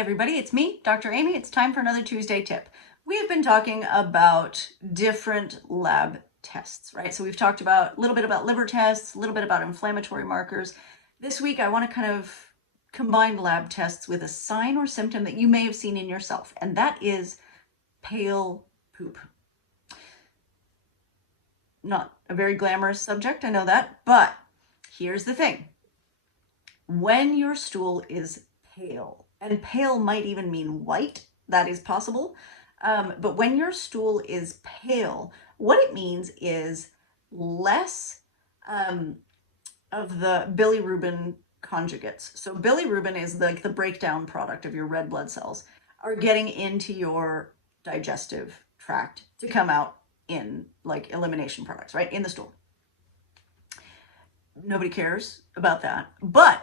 everybody, it's me, Dr. Amy. It's time for another Tuesday tip. We have been talking about different lab tests, right? So we've talked about a little bit about liver tests, a little bit about inflammatory markers. This week, I want to kind of combine lab tests with a sign or symptom that you may have seen in yourself, and that is pale poop. Not a very glamorous subject, I know that, but here's the thing. When your stool is pale, and pale might even mean white, that is possible, but when your stool is pale, what it means is less of the bilirubin conjugates. So bilirubin is like the breakdown product of your red blood cells are getting into your digestive tract to come out in like elimination products, right? In the stool. Nobody cares about that. But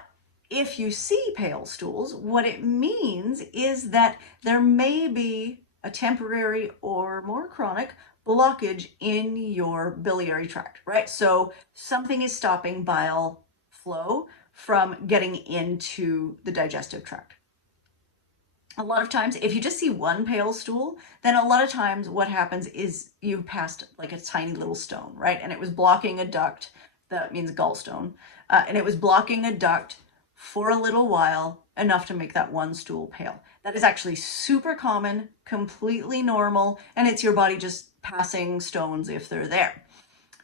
if you see pale stools, what it means is that there may be a temporary or more chronic blockage in your biliary tract, right? So something is stopping bile flow from getting into the digestive tract. A lot of times, if you just see one pale stool, then a lot of times what happens is you've passed like a tiny little stone, right? And it was blocking a duct, that means gallstone, and it was blocking a duct for a little while, enough to make that one stool pale. That is actually super common, completely normal, and it's your body just passing stones if they're there.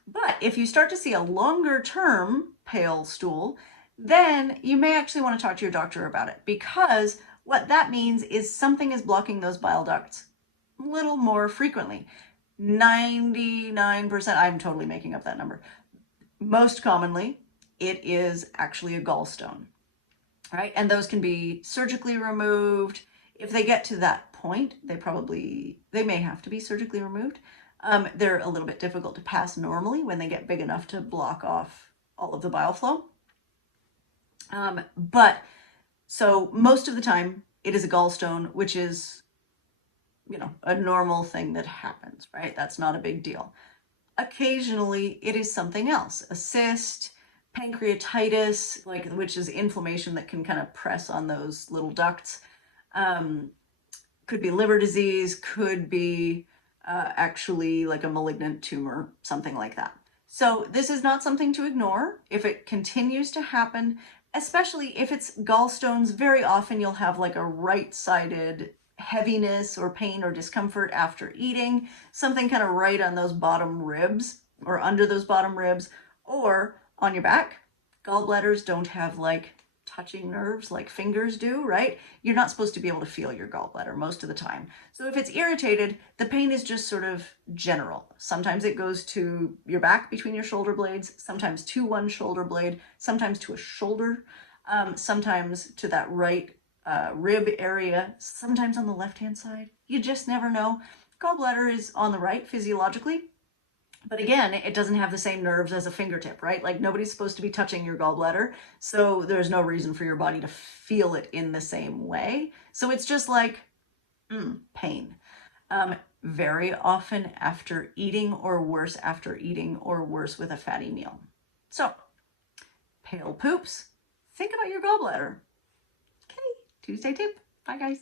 But if you start to see a longer term pale stool, then you may actually want to talk to your doctor about it, because what that means is something is blocking those bile ducts a little more frequently. 99%, I'm totally making up that number. Most commonly, it is actually a gallstone, right? And those can be surgically removed. If they get to that point, they may have to be surgically removed. They're a little bit difficult to pass normally when they get big enough to block off all of the bile flow. So most of the time it is a gallstone, which is, a normal thing that happens, right? That's not a big deal. Occasionally it is something else, a cyst, pancreatitis, which is inflammation that can kind of press on those little ducts. Could be liver disease, could be actually like a malignant tumor, something like that. So this is not something to ignore. If it continues to happen, especially if it's gallstones, very often you'll have like a right-sided heaviness or pain or discomfort after eating, something kind of right on those bottom ribs or under those bottom ribs or on your back. Gallbladders don't have like touching nerves like fingers do, right? You're not supposed to be able to feel your gallbladder most of the time. So if it's irritated, the pain is just sort of general. Sometimes it goes to your back between your shoulder blades, sometimes to one shoulder blade, sometimes to a shoulder, sometimes to that right rib area, sometimes on the left-hand side. You just never know. Gallbladder is on the right physiologically, but again, it doesn't have the same nerves as a fingertip, right? Like nobody's supposed to be touching your gallbladder, so there's no reason for your body to feel it in the same way. So it's just like pain. Very often after eating, or worse after eating, or worse with a fatty meal. So, pale poops, think about your gallbladder. Okay, Tuesday tip. Bye guys.